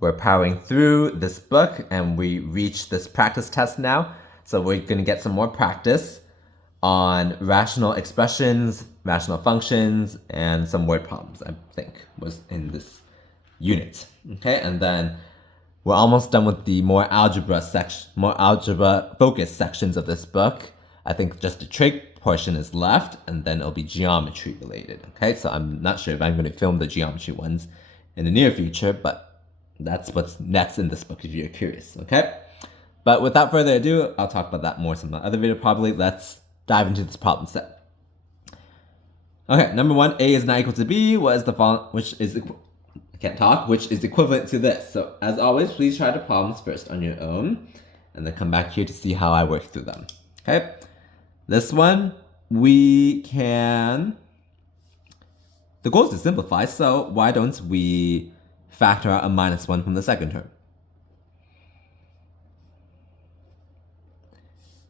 we're powering through this book and we reach this practice test now. So we're going to get some more practice on rational expressions, rational functions, and some word problems, I think, was in this unit. Okay, and then we're almost done with the more algebra focused sections of this book. I think just the trig portion is left, and then it'll be geometry related. Okay, so I'm not sure if I'm going to film the geometry ones in the near future, but that's what's next in this book if you're curious. Okay, but without further ado, I'll talk about that more in some other video probably. Let's dive into this problem set. Okay, number one, A is not equal to B. What is the following, which is equivalent to this? So as always, please try the problems first on your own, and then come back here to see how I work through them. Okay, this one we can. The goal is to simplify, so why don't we factor out a -1 from the second term?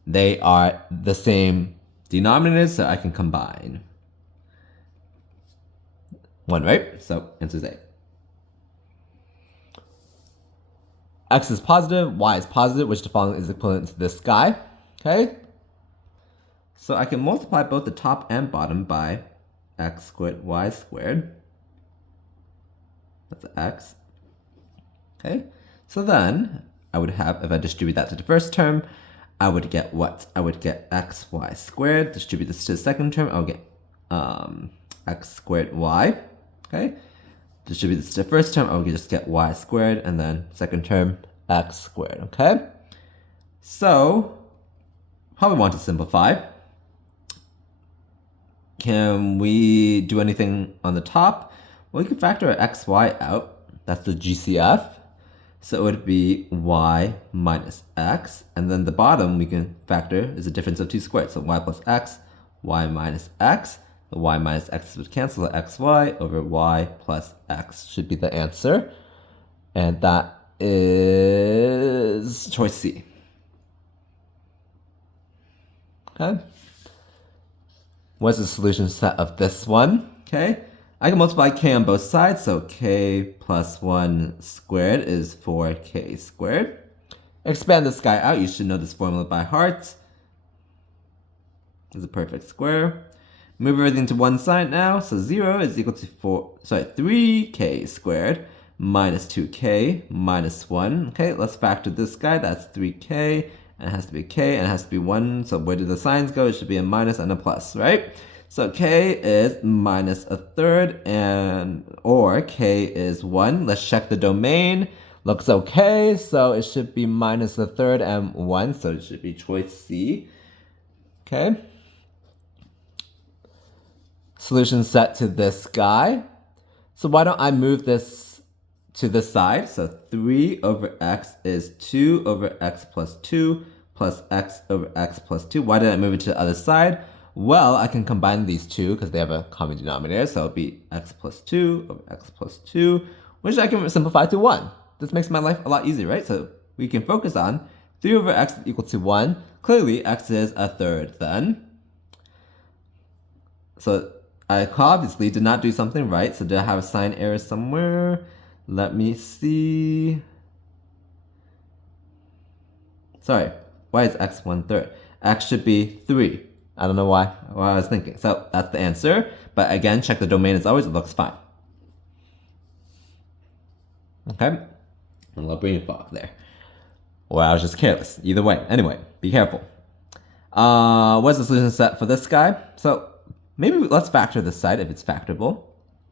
They are the same denominators, so I can combine. 1, right? So answer is A. X is positive, Y is positive, which the following is equivalent to this guy. Okay? So I can multiply both the top and bottom by x squared, y squared. That's x. Okay? So then I would have, if I distribute that to the first term, I would get what? I would get xy squared. Distribute this to the second term, I'll get x squared y. Okay? Distribute this to the first term, I'll just get y squared, and then second term, x squared. Okay? So, how we want to simplify? Can we do anything on the top? Well, we can factor our xy out. That's the GCF. So it would be y minus x. And then the bottom we can factor is a difference of 2 squared. So y plus x, y minus x. The y minus x would cancel, the xy over y plus x should be the answer. And that is choice C. Okay. What's the solution set of this one? Okay. I can multiply k on both sides, so k plus 1 squared is 4k squared. Expand this guy out, you should know this formula by heart. It's a perfect square. Move everything to one side now, so 0 is equal to 3k squared minus 2k minus 1. Okay, let's factor this guy, that's 3k, and it has to be k, and it has to be 1, so where do the signs go? It should be a minus and a plus, right? So k is minus a third, or k is 1. Let's check the domain. Looks okay, so it should be minus a third and 1, so it should be choice C. Okay. Solution set to this guy. So why don't I move this to this side? So 3 over x is 2 over x plus 2 plus x over x plus 2. Why did I move it to the other side? Well, I can combine these two because they have a common denominator. So it'll be x plus 2 over x plus 2, which I can simplify to 1. This makes my life a lot easier, right? So we can focus on 3 over x is equal to 1. Clearly, x is a third then. So I obviously did not do something right. So did I have a sign error somewhere? Let me see. Sorry, why is x 1/3? X should be 3. I don't know why I was thinking. So that's the answer. But again, check the domain as always, it looks fine. Okay? A little brain fog there. Or I was just careless. Either way. Anyway, be careful. What's the solution set for this guy? So maybe let's factor this side if it's factorable.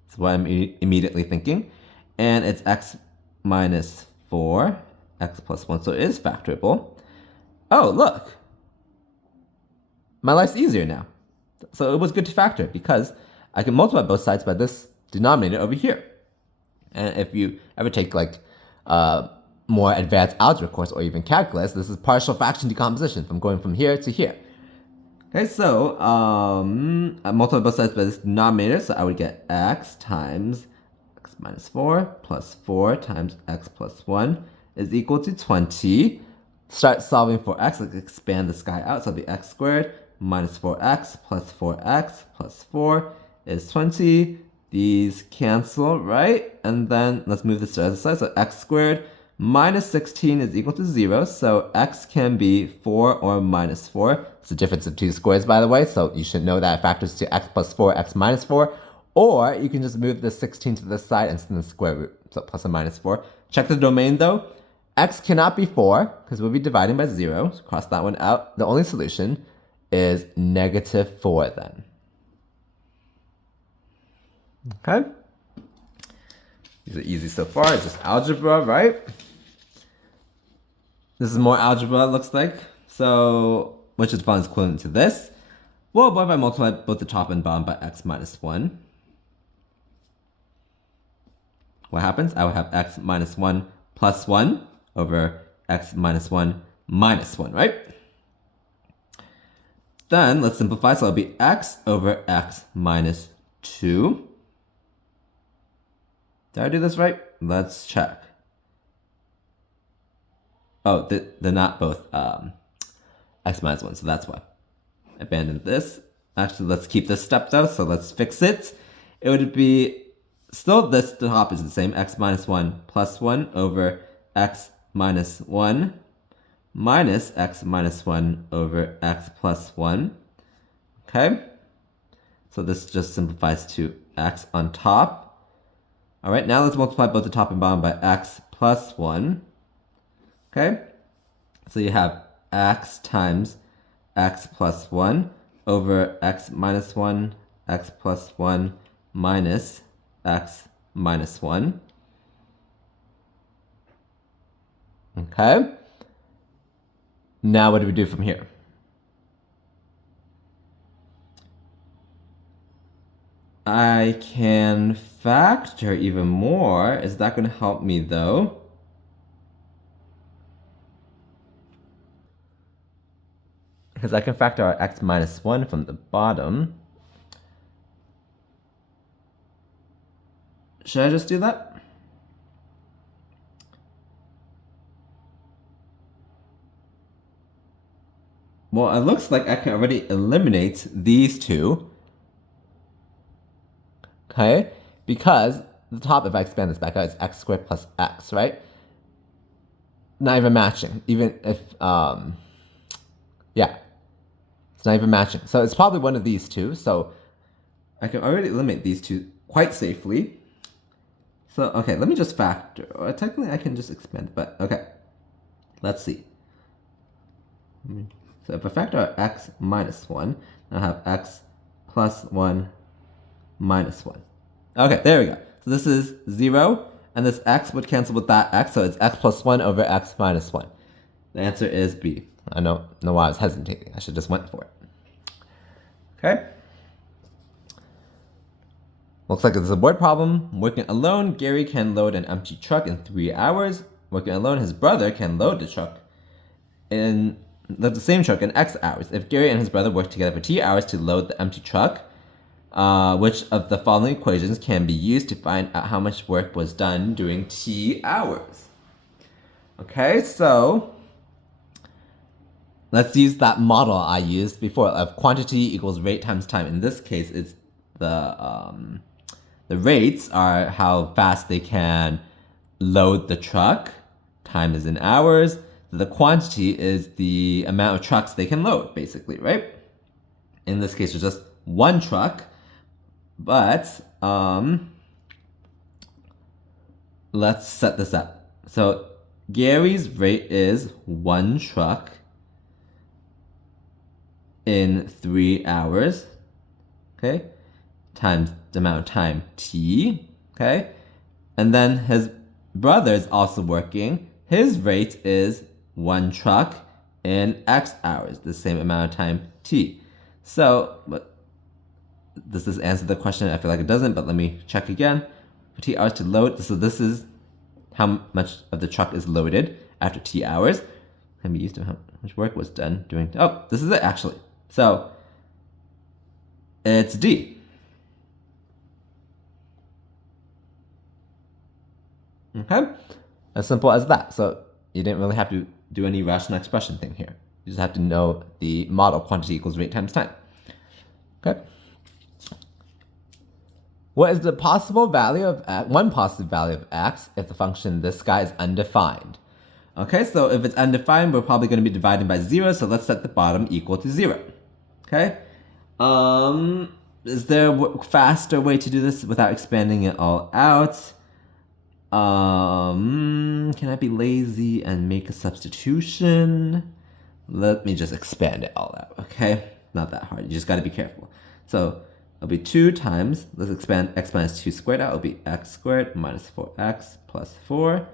That's what I'm immediately thinking. And it's x minus 4, x plus 1. So it is factorable. Oh, look. My life's easier now. So it was good to factor because I can multiply both sides by this denominator over here. And if you ever take like more advanced algebra course or even calculus, this is partial fraction decomposition from going from here to here. Okay, so I multiply both sides by this denominator, so I would get x times x minus 4 plus 4 times x plus 1 is equal to 20. Start solving for x, let's expand this guy out, so it'll be x squared minus 4x plus 4x plus 4 is 20. These cancel, right? And then let's move this to the other side. So x squared minus 16 is equal to 0. So x can be 4 or minus 4. It's the difference of two squares, by the way. So you should know that it factors to x plus 4, x minus 4. Or you can just move the 16 to this side and send the square root. So plus or minus 4. Check the domain though. X cannot be 4 because we'll be dividing by 0. So cross that one out. The only solution is negative 4 then. Okay? These are easy so far. It's just algebra, right? This is more algebra, it looks like. So, which is fun is equivalent to this. Well, what if I multiply both the top and bottom by x minus 1? What happens? I would have x minus 1 plus 1 over x minus 1 minus 1, right? Then let's simplify. So it'll be x over x minus 2. Did I do this right? Let's check. Oh, they're not both x minus 1, so that's why. Abandon this. Actually, let's keep this step though, so let's fix it. It would be, still this, the top is the same, x minus 1 plus 1 over x minus 1 minus x minus 1 over x plus 1. Okay? So this just simplifies to x on top. All right, now let's multiply both the top and bottom by x plus 1. Okay? So you have x times x plus 1 over x minus 1, x plus 1 minus x minus 1. Okay? Now what do we do from here? I can factor even more. Is that going to help me though? Because I can factor out x minus 1 from the bottom. Should I just do that? Well, it looks like I can already eliminate these two. Okay? Because the top, if I expand this back out, is x squared plus x, right? Not even matching. Even if, yeah. It's not even matching. So it's probably one of these two. So I can already eliminate these two quite safely. So, okay, let me just factor. Or technically, I can just expand, but okay. Let's see. So if I factor out x minus 1, I have x plus 1 minus 1. Okay, there we go. So this is 0, and this x would cancel with that x, so it's x plus 1 over x minus 1. The answer is B. I don't know why I was hesitating. I should just went for it. Okay. Looks like it's a board problem. Working alone, Gary can load an empty truck in 3 hours. Working alone, his brother can load the same truck in X hours. If Gary and his brother work together for T hours to load the empty truck, which of the following equations can be used to find out how much work was done during T hours? Okay, so let's use that model I used before of quantity equals rate times time. In this case, it's the rates are how fast they can load the truck. Time is in hours. The quantity is the amount of trucks they can load, basically, right? In this case, it's just one truck. But let's set this up. So Gary's rate is 1 truck in 3 hours, okay? Times the amount of time T, okay? And then his brother is also working. His rate is 1 truck in X hours, the same amount of time T. So, does this answer the question? I feel like it doesn't, but let me check again. For T hours to load, so this is how much of the truck is loaded after T hours. Can be used to how much work was done during, oh, this is it actually. So, it's D. Okay? As simple as that. So, you didn't really have to do any rational expression thing here. You just have to know the model quantity equals rate times time. Okay? What is the possible value of x, one possible value of x if the function this guy is undefined? Okay, so if it's undefined, we're probably going to be dividing by 0, so let's set the bottom equal to 0. Okay? Is there a faster way to do this without expanding it all out? Can I be lazy and make a substitution? Let me just expand it all out, okay? Not that hard, you just gotta be careful. So it'll be 2 times, let's expand x minus 2 squared out, it'll be x squared minus 4x plus 4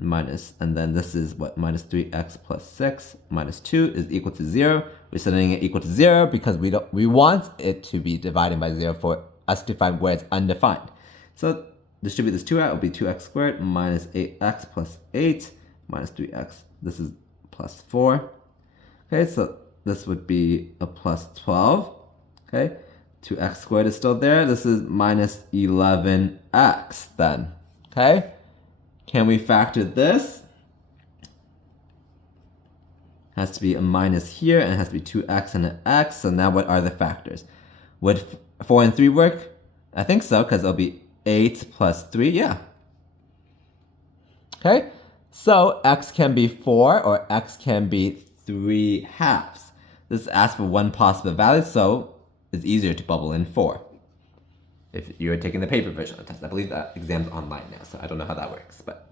minus, and then this is what, minus 3x plus 6 minus 2 is equal to 0. We're setting it equal to 0 because we want it to be dividing by 0 for us to find where it's undefined. So distribute this 2 out, it'll be 2x squared minus 8x plus 8 minus 3x. This is plus 4. Okay, so this would be a plus 12. Okay, 2x squared is still there. This is minus 11x then. Okay, can we factor this? Has to be a minus here, and it has to be 2x and an x. So now what are the factors? Would 4 and 3 work? I think so, because it'll be 8 plus 3, yeah. Okay, so x can be 4 or x can be 3 halves. This asks for one possible value, so it's easier to bubble in 4. If you're taking the paper version of the test. I believe that exam's online now, so I don't know how that works, but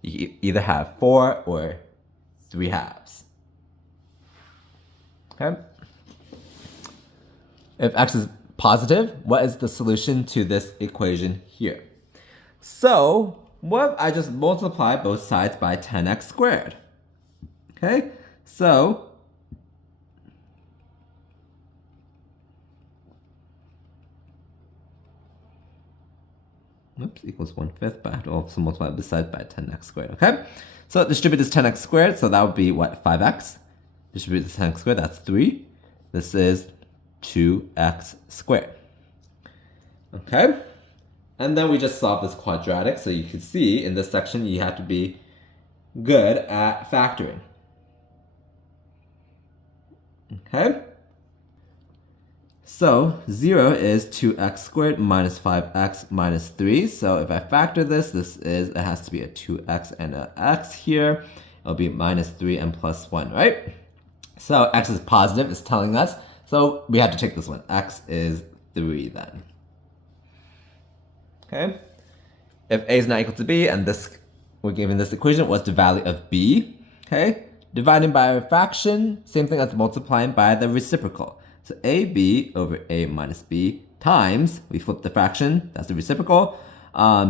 you either have 4 or 3 halves. Okay. If x is positive, what is the solution to this equation here? So, what if I just multiply both sides by 10x squared? Okay, so equals 1/5, but I have to also multiply both sides by 10x squared, okay? So distribute this 10x squared, so that would be what, 5x? Distribute this 10x squared, that's 3. This is 2x squared. Okay? And then we just solve this quadratic, so you can see in this section you have to be good at factoring. Okay? So 0 is 2x squared minus 5x minus 3. So if I factor this, it has to be a 2x and an x here. It'll be minus 3 and plus 1, right? So x is positive, it's telling us. So we have to take this one. X is 3 then. Okay? If a is not equal to b, and this we're given this equation, what's the value of b? Okay? Dividing by a fraction, same thing as multiplying by the reciprocal. So ab over a minus b times, we flip the fraction, that's the reciprocal,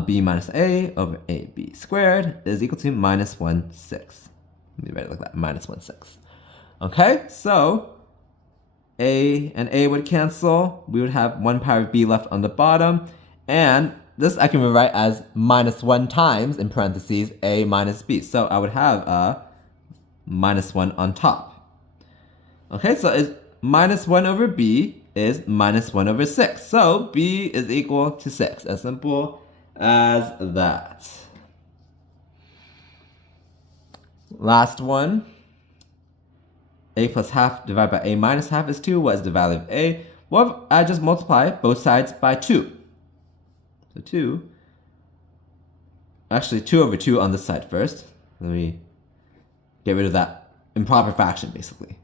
b minus a over ab squared is equal to minus 1/6. Let me write it like that, minus 1/6. Okay, so a and a would cancel. We would have 1 power of b left on the bottom. And this I can rewrite as minus 1 times, in parentheses, a minus b. So I would have a minus 1 on top. Okay, so it's minus 1 over b is minus 1 over 6. So b is equal to 6. As simple as that. Last one. A plus half divided by a minus half is 2. What is the value of a? Well, if I just multiply both sides by 2. So 2. Actually, 2 over 2 on this side first. Let me get rid of that improper fraction, basically.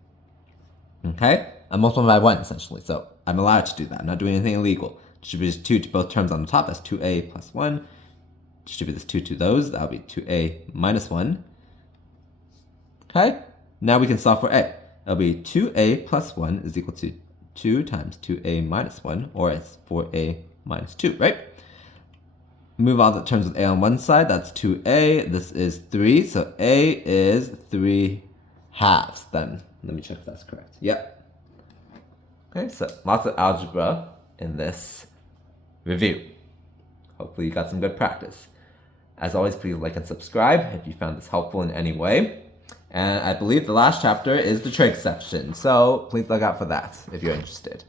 Okay? I'm multiplying by 1, essentially. So I'm allowed to do that. I'm not doing anything illegal. Distribute this 2 to both terms on the top. That's 2a plus 1. Distribute this 2 to those. That'll be 2a minus 1. Okay? Now we can solve for a. It'll be 2a plus 1 is equal to 2 times 2a minus 1, or it's 4a minus 2, right? Move all the terms with a on one side. That's 2a. This is 3. So a is 3 halves. Then let me check if that's correct. Yep. Okay, so lots of algebra in this review. Hopefully you got some good practice. As always, please like and subscribe if you found this helpful in any way. And I believe the last chapter is the trig section. So please look out for that if you're interested.